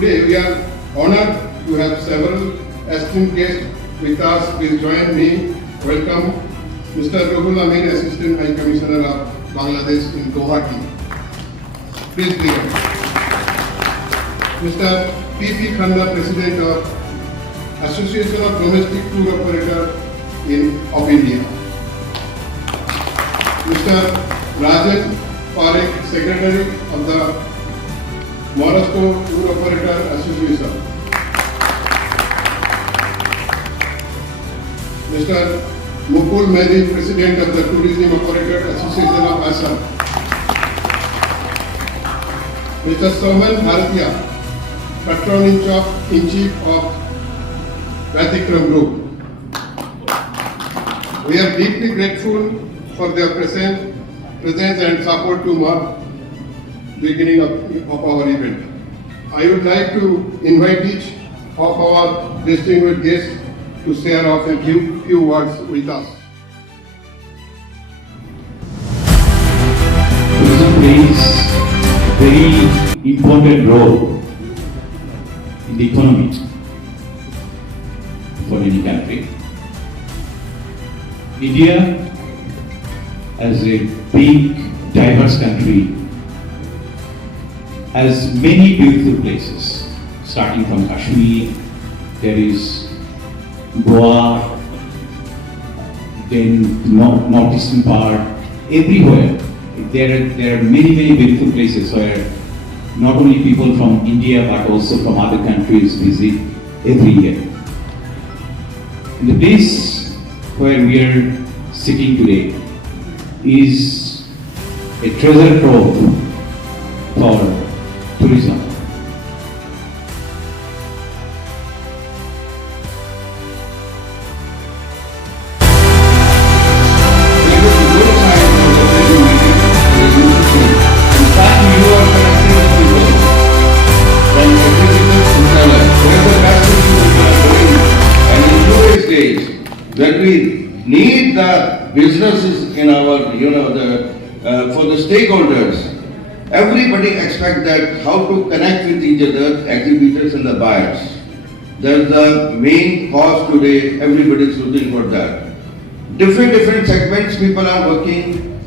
Today we are honored to have several esteemed guests with us. Please join me. Welcome Mr. Ruhul Amin, Assistant High Commissioner of Bangladesh in Guwahati. Please begin. Mr. P.P. Khanda, President of Association of Domestic Tour Operators of India. Mr. Rajan Parekh, Secretary of the Morocco Tour Operator Association. Mr. Mukul Mehdi, President of the Tourism Operator Association of Assam. Mr. Soman Bhartiya, Patron-in-Chief of Vyathigram Group. We are deeply grateful for their presence and support to mark beginning of our event. I would like to invite each of our distinguished guests to share off a few words with us. Tourism plays a very important role in the economy for any country. India, as a big, diverse country, has many beautiful places. Starting from Kashmir, there is Goa, then northeastern part, everywhere. There are many beautiful places where not only people from India but also from other countries visit every year. And the place where we are sitting today is a treasure trove for tourism. When we need the businesses in our, for the stakeholders, everybody expects that how to connect with each other, exhibitors and the buyers. That's the main cause today, everybody is looking for that. Different segments people are working.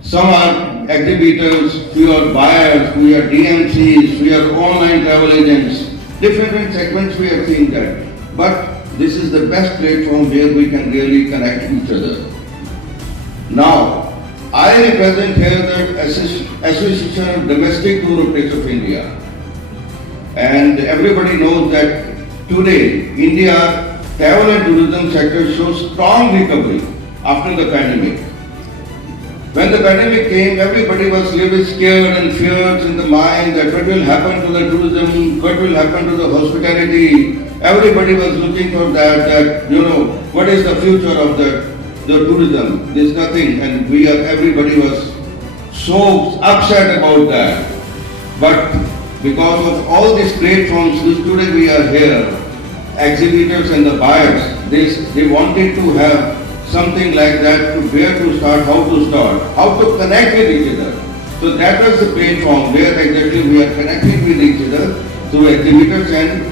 Some are exhibitors, few are buyers, we are DMCs, we are online travel agents. Different segments we are seeing that. But this is the best platform where we can really connect each other. Now, I represent here the Association of Domestic Tour Operators of India. And everybody knows that today, India travel and tourism sector shows strong recovery after the pandemic. When the pandemic came, everybody was a little bit scared and fears in the mind that what will happen to the tourism, what will happen to the hospitality. Everybody was looking for that, what is the future of the tourism? There's nothing, and everybody was so upset about that. But because of all these platforms, today we are here, exhibitors and the buyers, they wanted to have something like that, to where to start, how to connect with each other. So that was the platform where exactly we are connecting with each other through exhibitors and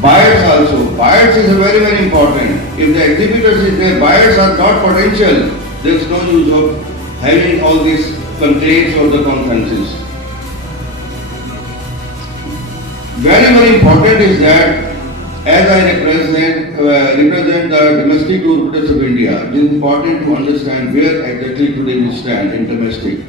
buyers also. Buyers is very important. If the exhibitors is there, buyers are not potential, there is no use of having all these complaints or the conferences. Very important is that as I represent the domestic tour operators of India, it is important to understand where exactly today we stand in domestic.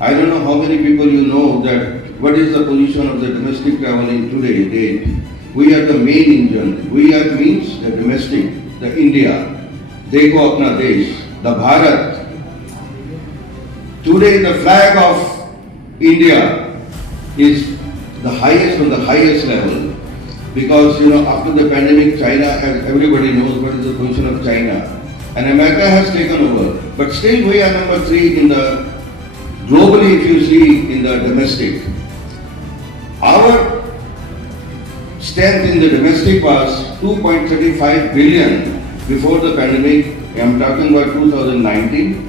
I don't know how many people you know that what is the position of the domestic travel in today date. We are the main engine. We are means the domestic, the India, Dekho Apna Desh, the Bharat. Today the flag of India is the highest on the highest level. Because after the pandemic, China, as everybody knows what is the position of China, and America has taken over. But still we are number 3 in the globally, if you see, in the domestic. Our strength in the domestic was 2.35 billion before the pandemic. I'm talking about 2019,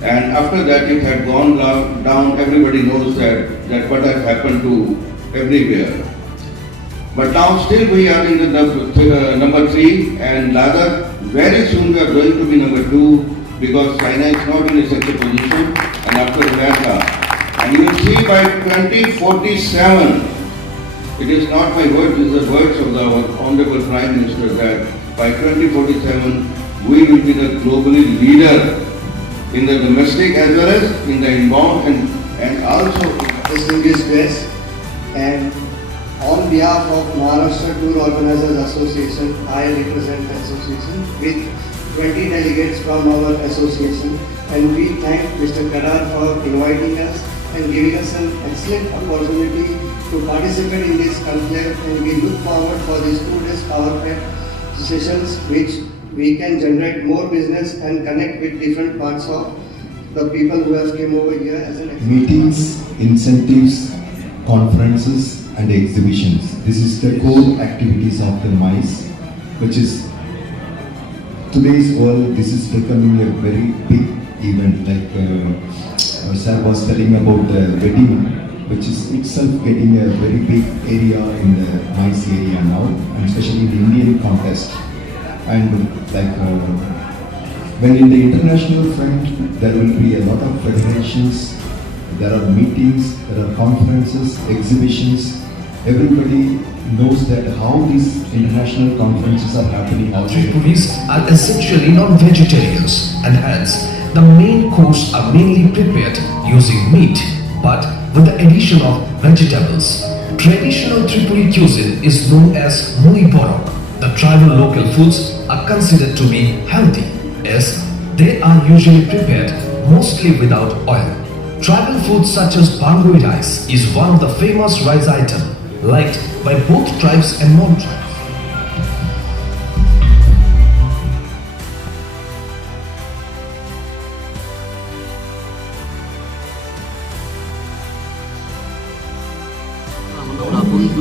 and after that it had gone down. Everybody knows that what has happened to everywhere. But now still we are in the number 3, and rather very soon we are going to be number 2, because China is not in such a position, and after America. And you will see by 2047, it is not my words, it is the words of our Honorable Prime Minister, that by 2047 we will be the globally leader in the domestic as well as in the inbound and also distinguished guests, and on behalf of Maharashtra Tour Organizers Association, I represent the association with 20 delegates from our association, and we thank Mr. Kadar for inviting us and giving us an excellent opportunity to participate in this conclave, and we look forward for these 2 days power pack sessions, which we can generate more business and connect with different parts of the people who have came over here as an Meetings, incentives, conferences and exhibitions. This is the core activities of the MICE, which is today's world. This is becoming a very big event. Like Sir was telling about the wedding, which is itself getting a very big area in the MICE area now, and especially the Indian contest. And like when in the international front, there will be a lot of federations, there are meetings, there are conferences, exhibitions. Everybody knows that how these international conferences are happening out there. Tripuris are essentially non-vegetarians, and hence the main course are mainly prepared using meat, but with the addition of vegetables. Traditional Tripuri cuisine is known as Mui Borok. The tribal local foods are considered to be healthy, as they are usually prepared mostly without oil. Tribal foods such as bangui rice is one of the famous rice items liked by both tribes and non-tribes.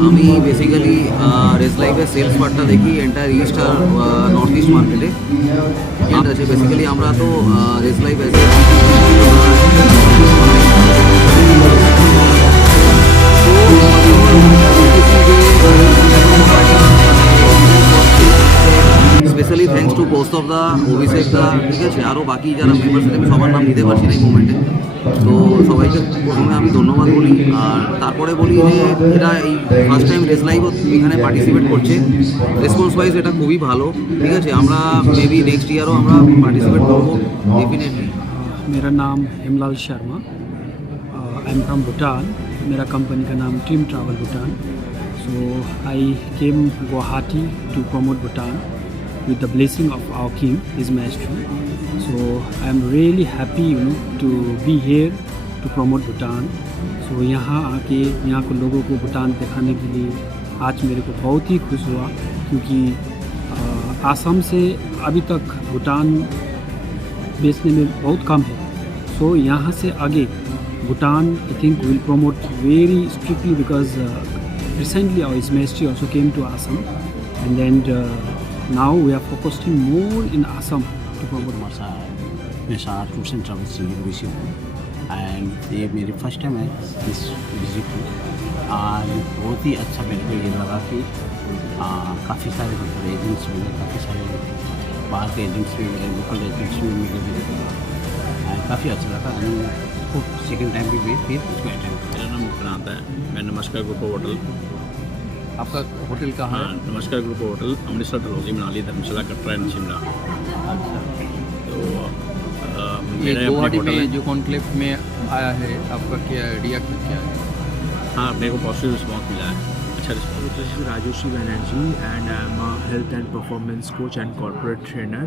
আমি basically race লাইফের sales পার্টটা দেখি entire east আর north east মার্কেটে and আছে basically আমরা তো race life এসে specially thanks to post of the Abhishek da, ঠিক আছে, আরও বাকি যারা মেম্বার্স আছে আমি সবার নাম নিতে পারছি না এই মুভমেন্টে, তো সবাইকে প্রথমে আমি ধন্যবাদ বলি। আর তারপরে বলি যে এটা এই ফার্স্ট টাইম রেস লাইভ এখানে পার্টিসিপেট করছে, রেসপন্স ওয়াইজ এটা খুবই ভালো, ঠিক আছে, আমরা মেবি নেক্সট ইয়ারও আমরা পার্টিসিপেট করবো डेफिनेटली। मेरा नाम Hemlal Sharma, I am from Bhutan. मेरा कंपनी का नाम team travel Bhutan. So I came Guwahati to promote Bhutan with the blessing of our king, his majesty. So I am really happy to be here to promote Bhutan. So यहाँ आके यहाँ को लोगों को भूटान दिखाने के लिए आज मेरे को बहुत ही खुश हुआ, क्योंकि आसाम से अभी तक भूटान बेचने में बहुत कम है। सो यहाँ से आगे Bhutan I think will promote very strictly, because recently our His Majesty also came to Assam, and then now we are focusing more in Assam to promote Masa Mesa Tours and Travels से visit हूँ, and ये मेरी first time है इस visit हूँ, और बहुत ही अच्छा मेरे को ये लगा कि काफ़ी सारे मतलब एजेंट्स मिले, काफ़ी सारे बाहर के एजेंट्स भी मिले, लोकल एजेंट्स भी मिले मेरे को, काफ़ी अच्छा लगा। खूब सेकेंड टाइम भी मैं फिर उसको अटेंड। मेरा नाम मुक्रांत है, मैं नमस्कार ग्रुप ऑफ होटल। आपका होटल कहाँ है? नमस्कार group of hotel Amritsar, Dalhousie, Manali, Dharamshala, Katra and Shimla. तो ये गुवाहाटी में जो कॉन्क्लेव में आया है, आपका क्या आइडिया क्या है? हाँ, मेरे को पॉजिटिव रिस्पॉन्स मिला है, अच्छा response. This is Rajoshi Banerjee, and I am a health and performance coach and corporate trainer.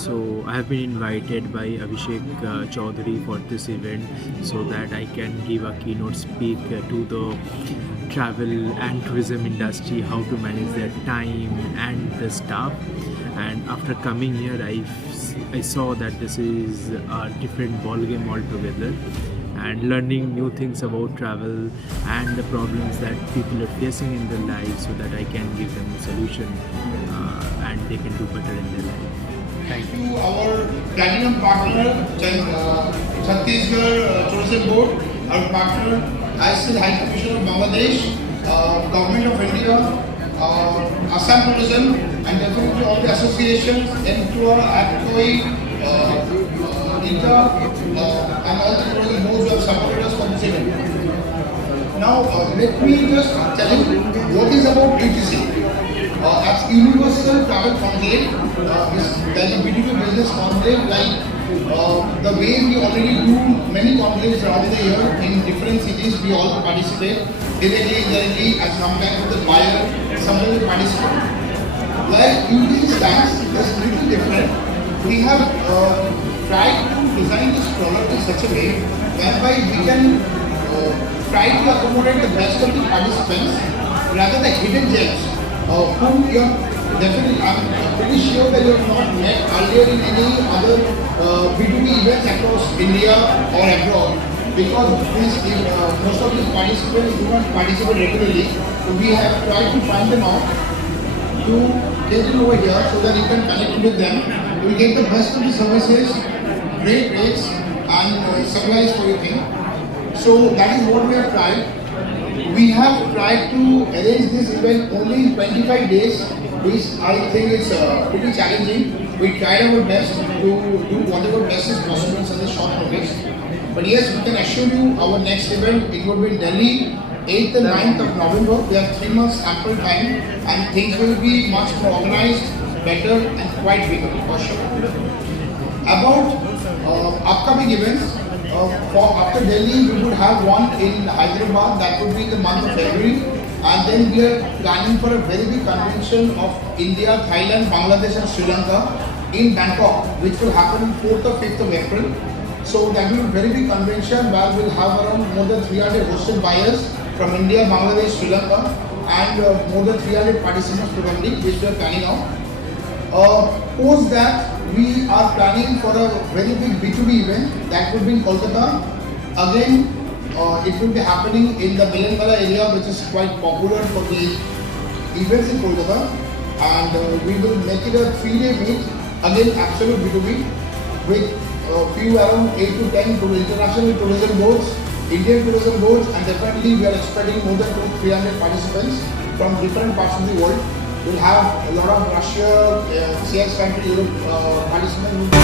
So I have been invited by Abhishek Chaudhary for this event, so that I can give a keynote speak to the travel and tourism industry, how to manage their time and the staff. And after coming here, I saw that this is a different ball game altogether, and learning new things about travel and the problems that people are facing in their lives, so that I can give them a solution and they can do better in their life. Thank you. Our platinum partner, Chhattisgarh Tourism Board, our partner, ICL High Commission of Bangladesh, Government of India, Assam Tourism, and definitely all the associations, NTOR, ACTOI, ITA, and all the tourism boards who have supported us for this event. Now, let me just tell you what is about UTC. As Universal Travel Conclave, there is a B2B business conclave like the way we already do many conclaves around the year in different cities. We all participate directly, indirectly, and sometimes with the buyer, sometimes we participate. Like UTC stands is a little different. We have tried to design this product in such a way whereby we can try to accommodate the best of the participants rather than hidden gems. Whom you are definitely, I'm pretty sure that you have not met earlier in any other B2B events across India or abroad, because most of these participants do not participate regularly. So we have tried to find them out to get them over here so that you can connect with them. We get the best of the services, great rates, and supplies for your thing. So that is what we have tried. We have tried to arrange this event only in 25 days, which I think is pretty challenging. We tried our best to do whatever best is possible in such a short notice. But yes, we can assure you our next event, it will be in Delhi, 8th and 9th of November. We have 3 months ample time and things will be much more organized, better and quite bigger for sure. About upcoming events, for after Delhi, we would have one in Hyderabad, that would be in the month of February, and then we are planning for a very big convention of India, Thailand, Bangladesh and Sri Lanka in Bangkok, which will happen 4th or 5th of April. So that will be a very big convention where we'll have around more than 300 hosted buyers from India, Bangladesh, Sri Lanka, and more than 300 participants probably, which we are planning out. Post that, we are planning for a very big B2B event that will be in Kolkata. Again, it will be happening in the Milanmala area, which is quite popular for the events in Kolkata. And we will make it a 3-day meet, again absolute B2B, with a few around 8 to 10 international tourism boards, Indian tourism boards, and definitely we are expecting more than 200-300 participants from different parts of the world. We'll have a lot of Russia, CS country, Europe participants.